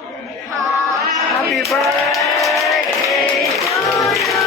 Happy birthday to you.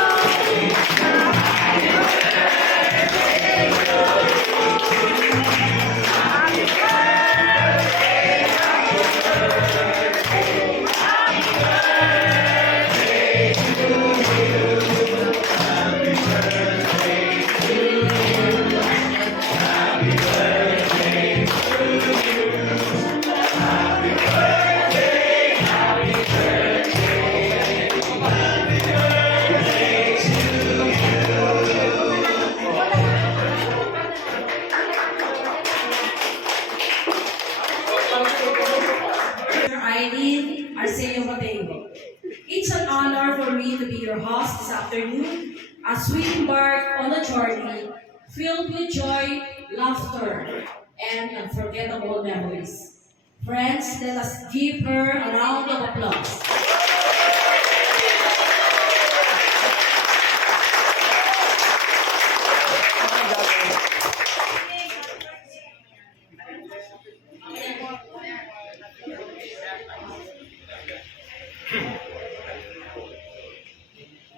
Eileen Arsenio Mateo. It's an honor for me to be your host this afternoon as we embark on a journey filled with joy, laughter, and unforgettable memories. Friends, let us give her a round of applause.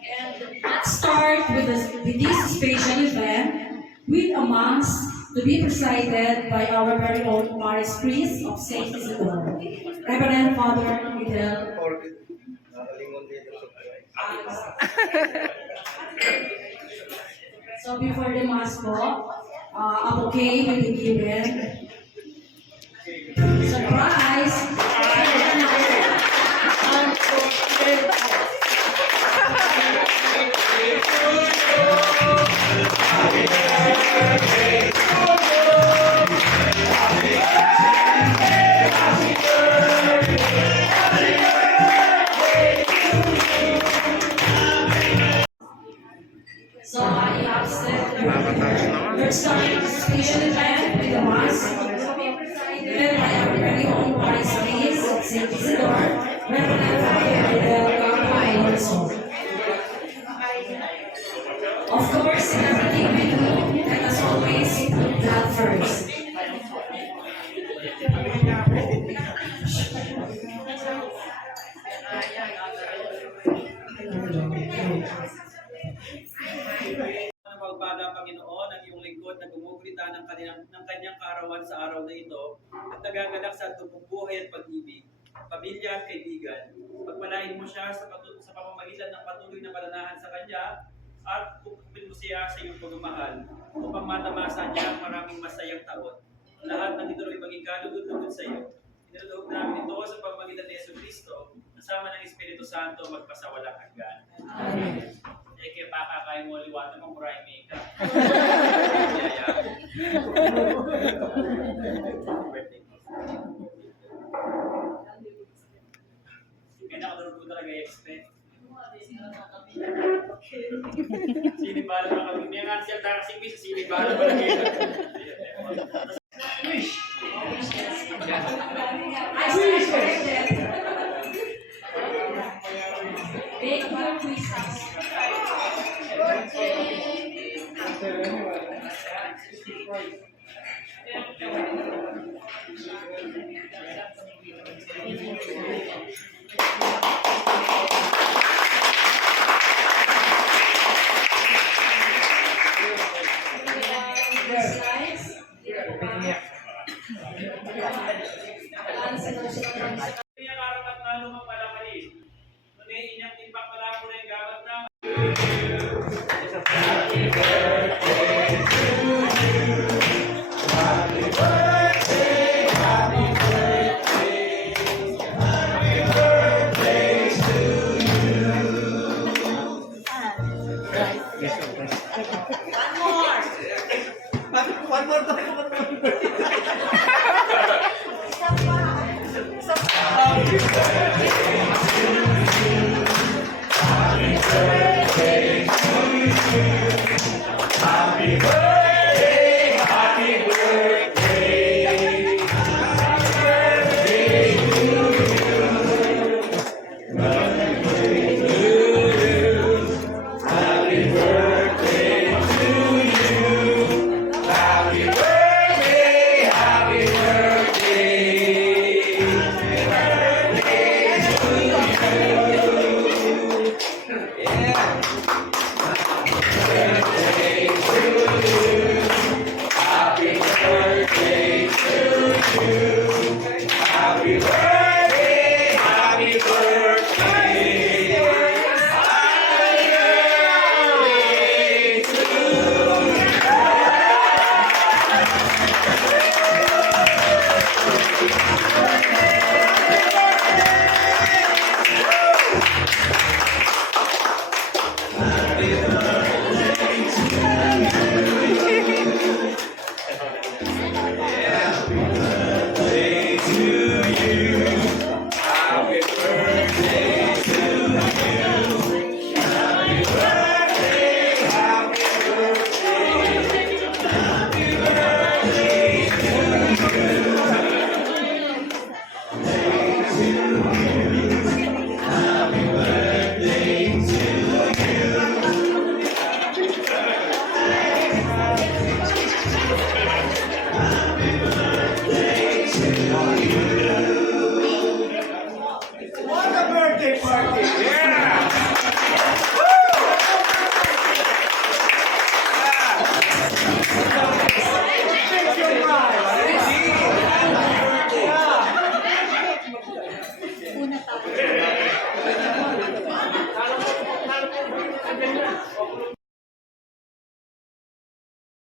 And let's start with this special event with a mass to be presided by our very own Paris Priest of Saint Isidore, Reverend Father Miguel. So before the mass po, a bouquet will be given. Surprise! So I have said, let's start this special event with the mass to be presided by our very own Paris Priest of Saint Isidore, Reverend Father Miguel Carlos. Of course, in everything we do, let us always put God first. Pagpala, Panginoon, ang iyong lingkod na gumugrita ng kanyang kaarawan sa araw na ito at nagaganap sa tubong buhay at pag-ibig, pamilya at kaibigan. Pagpalain mo siya sa pamamagitan ng patuloy na palanahan sa kanya at pupupin mo siya sa iyong pagmamahal upang matamasa niya ang maraming masayang taon. Lahat ng ito ay maging kalugod-lugod sa iyo. Inilulog namin ito sa pamamagitan ni Yesu Cristo kasama ng Espiritu Santo magpasawalang hanggan. Amen. Kaya pakakain mo liwatan ng muray makeup. Kaya nakadurog ko talaga i-expect. Sinibala ba kami? May nga siya darasing sa sinibala ba lagi? Wish! Big your wishes. Pinakarapat na lumapalakalis. Ngunit inyang timpak pala ko na yung gabat na One more time. Happy birthday